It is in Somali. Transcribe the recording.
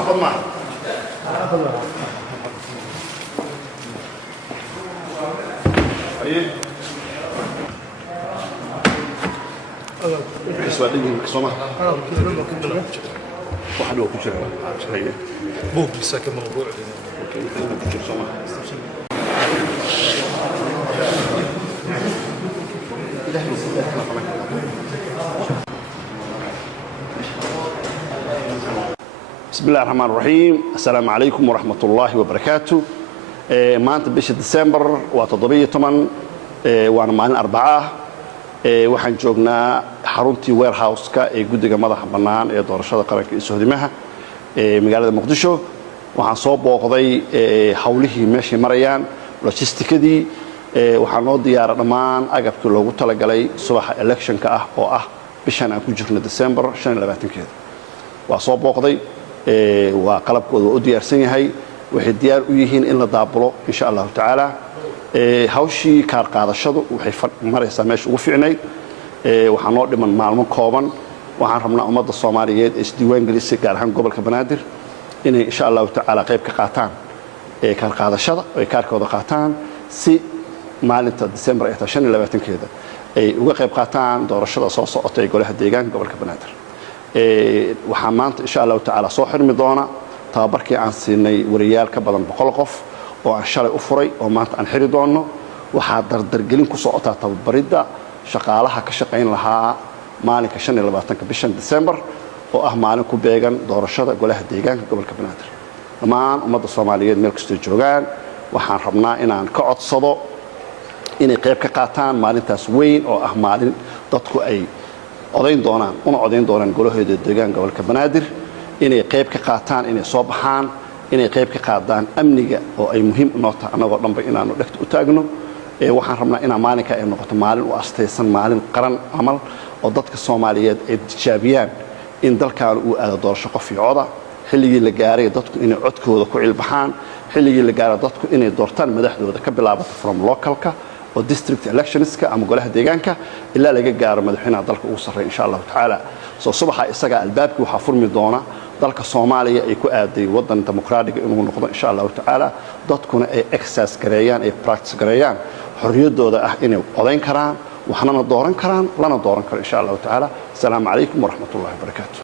الله. ايه سؤالين كسوما واحد هو كل شيء مو بس كموضوع بسم الله الرحمن الرحيم. السلام عليكم ورحمة الله وبركاته. maanta bisha December waa 17 waana maalin Arbacaa waxaan joognaa xaruntii warehouse-ka ee guddiga madaxa bannaan ee doorashada qaranka iyo sohdimaha magaalada Muqdisho. waxaan soo booqday hawlihii meeshii marayaan logisticadii waxaan noo diyaaray dhammaan agabkii loogu talagalay subaxa electionka ah oo ah bishan aan ku jirno December 25keeda. waa soo booqday waa qalabkooda u diyaarsan yahay waxay diyaar u yihiin in la daabulo insha Allah taala hawshii kaar qaadashadu waxay maraysaa meesha ugu fiicnayd waxaan noo dhiman maalmo kooban waxaan rabnaa ummadda Soomaaliyeed ee isdiiwaan gelisay gaar ahaan gobolka Banaadir inay insha Allah taala qayb ka qaataan kaar qaadashada ay kaarkooda qaataan si maalinta December 25keeda ay uga qayb qaataan doorashada soo socota ee golaha deegaanka gobolka Banaadir waxaan maanta insha Allah taala soo xirmi doona tababarkii aan siinay wariyaal ka badan 100 qof oo aan shalay u furay oo maanta aan xiri doono waxaa dardargelin ku socota tababaridda shaqaalaha ka shaqayn lahaa maalinka 25 bishan December oo ah maalin ku beegan doorashada golaha deegaanka gobolka Banaadir. dhammaan ummadda Soomaaliyeed meel kasta joogaan waxaan rabnaa inaan ka codsado inay qayb ka qaataan maalintaas weyn oo ah maalin dadku ay odayn doonaan golahooda deegaanka gobolka Banaadir inay qayb ka qaataan inay soo baxaan inay qayb ka qaadaan amniga oo ay muhiim u noqoto anagoo dhanba inaanu dhagta u taagno waxaan rabnaa in maalinka ay noqoto maalin u astaysan maalin qaran amal oo dadka Soomaaliyeed ay tijaabiyaan in dalkan uu aado doorasho qof iyo cod xilligii la gaaray dadku inay codkooda ku cilbaxaan xilligii la gaaray dadku inay doortaan madaxdooda ka bilaabato from localka oo district electionska ama golaha deegaanka ilaa laga gaaro madaxweynaha dalka ugu sarreeya insha Allah taala soo subaxa isaga albaabkii waxa furmi doona dalka Soomaaliya ay ku aaday wadan dimuqraadiga inuu noqdo insha Allah taala dadkuna ay exercise gareeyaan ay practice gareeyaan xorriyadooda ah inay codayn karaan waxna dooran karaan lana dooran karo insha Allah taala. Assalaamu alaykum wa rahmatullahi wa barakatuh.